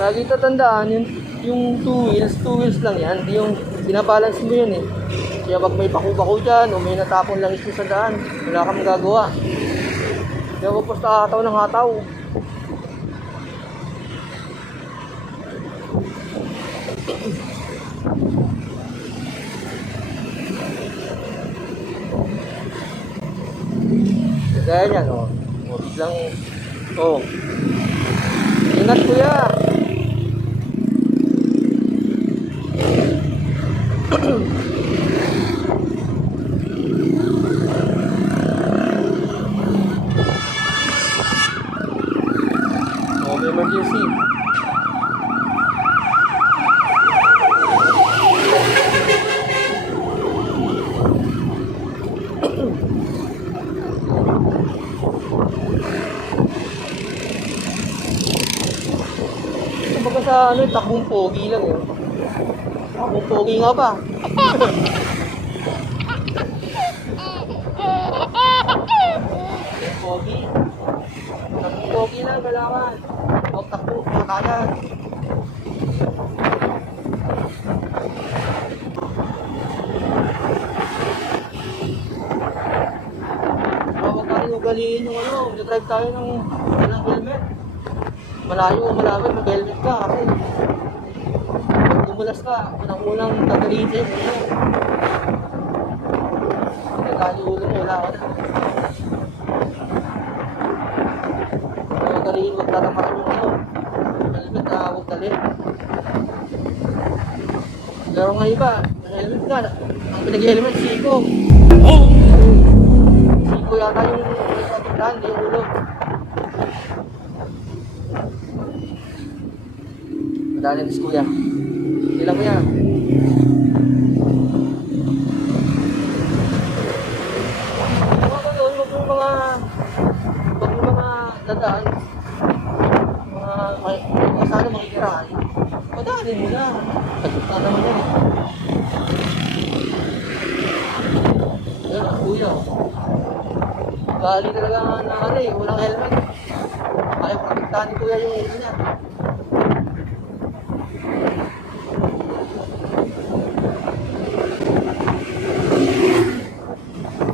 Lagi tatandaan, yung, yung two wheels, two wheels lang yan. Hindi yung binabalance mo yun eh. Kaya pag may paku-paku dyan o may natapon lang ito sa daan, wala kang magagawa. Kaya ko basta hataw ng hataw. Kaya niyan, oh. Biglang, oh. Ingat kuya. Oh, may emergency. Kumbaga sa ano, takbong pogi lang eh. Takbong pogi nga ba? pogi. Pogi lang, kailangan. Huwag takbo, makayan. Huwag tayo ugaliin yung ano, drive tayo ng walang helmet. Malayo o malapit, mag-helmet ka kasi pag dumulas ka, unang-unang ano. Nagkali ulo mo, wala ka na. Huwag tatapakan yung ano. Helmet na huwag dalhin. Pero nga iba, ang helmet nga, ang pinag-helmet, siko. Siko yata yung hindi yung ulo. Madali ni kuya. Mo wag yung mga dadaan. Mga may, sana makikiraan. Madali mo na. Naman yan. eh. Yan ang kuya. Gali talaga na ano eh, walang helmet. Ayaw protektahan ni kuya yung ulo niya.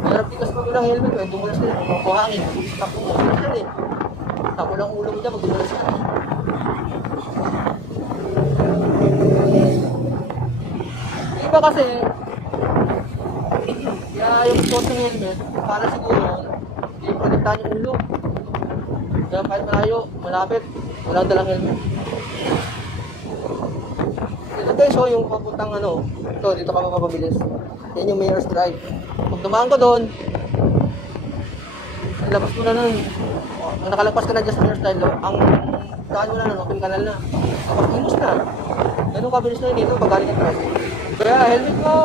Harap tikas pag walang helmet, eh, dumulas na yun, makuhangin. Tapo mo, yan eh. Tapo lang ulo mo dyan, pag dumulas ka. Iba kasi, kaya yung suot helmet, para siguro, hindi protektahan yung ulo. Kaya kahit malayo, malapit, walang dalang helmet. Ito guys, oh, yung papuntang ano, ito, dito ka mapapabilis. Yan yung mayor's drive. Pag dumaan ka doon, labas mo na nun. Nakalagpas ka na dyan sa mayor's drive, oh, ang daan mo na nun, open canal na. Tapos imus na. Ganun kabilis na yun dito pag galing ang traffic. Kaya helmet mo!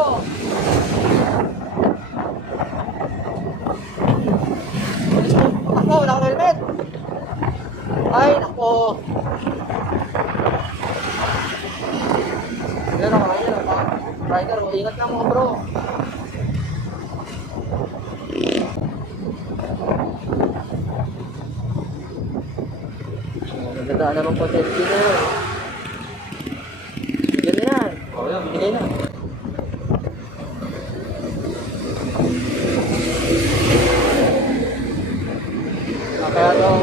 Bilis mo, ako, wala kang helmet! Ay, nako! Yan ako, yan ako. Rider, oh, ingat na mga bro. Oh, Magandaan naman po safety na yun. Bigyan na yan. O, yun, binigay na. Kaya daw,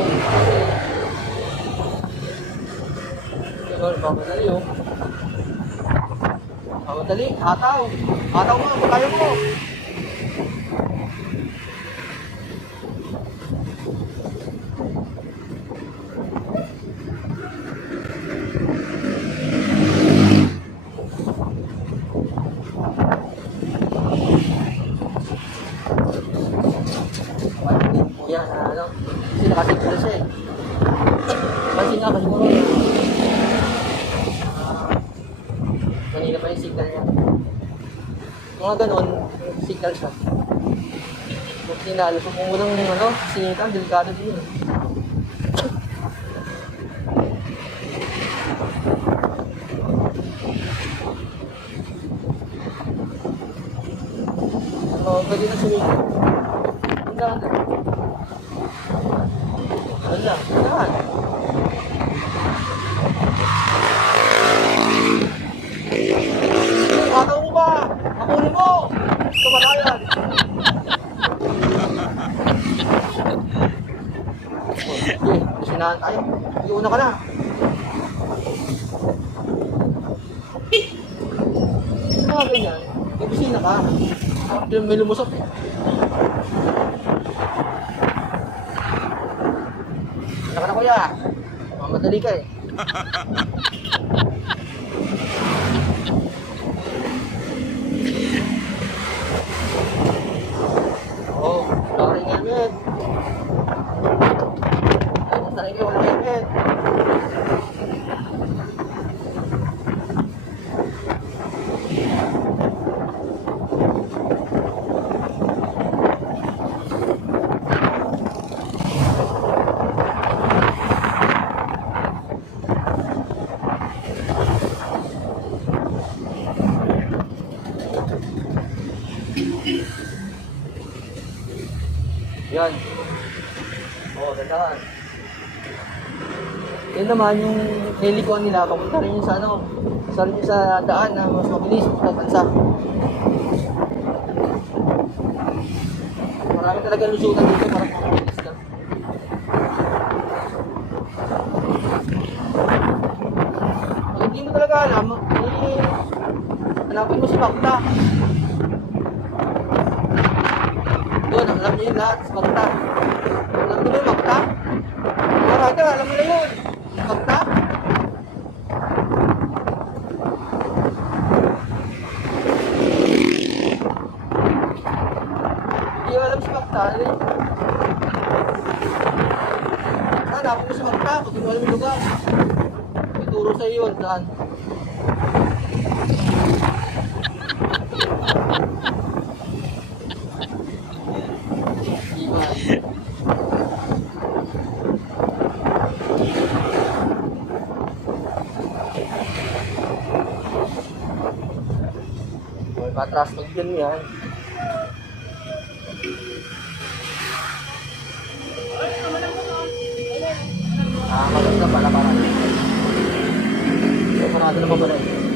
Siguro, bago yun. Oh, dali, hataw. Hataw mo, kaya mo. Kuya, na ano, kasi nakasip na siya eh. Pansin nga kasi mo, kanina pa yung signal niya. Mga ganon, signal siya. Kung sinalo, kung walang ano, sinitan, delikado din yun. Ano, pwede na sumigil. Ang dahan. Ang dahan. Ang dahan. Makulo mo! Kamalayan! Sinahan tayo. Iuna ka na. Ano ka ganyan? May busina ka. May lumusok. Ano ka na kuya? Mamadali ka eh. Yan. Oo, dandahan. Yan naman yung helikuan nila, papunta rin yun sa ano, sa rin yun sa daan na mas mabilis, mas matansa. Marami talaga lusutan dito para mabilis ka. Pag hindi mo talaga alam, eh, hanapin mo si Bakta. Doon, alam niyo lahat, Bakta. Alam niyo yung Bakta? Marada, alam na yun. Bakta? Hindi mo alam si Bakta. Eh. Hanapin mo si Bakta, pag hindi mo alam yung lugar. Ituro sa iyo, saan. Patras pag dyan yan. Ah, maganda pala para. Parado naman pala. eh.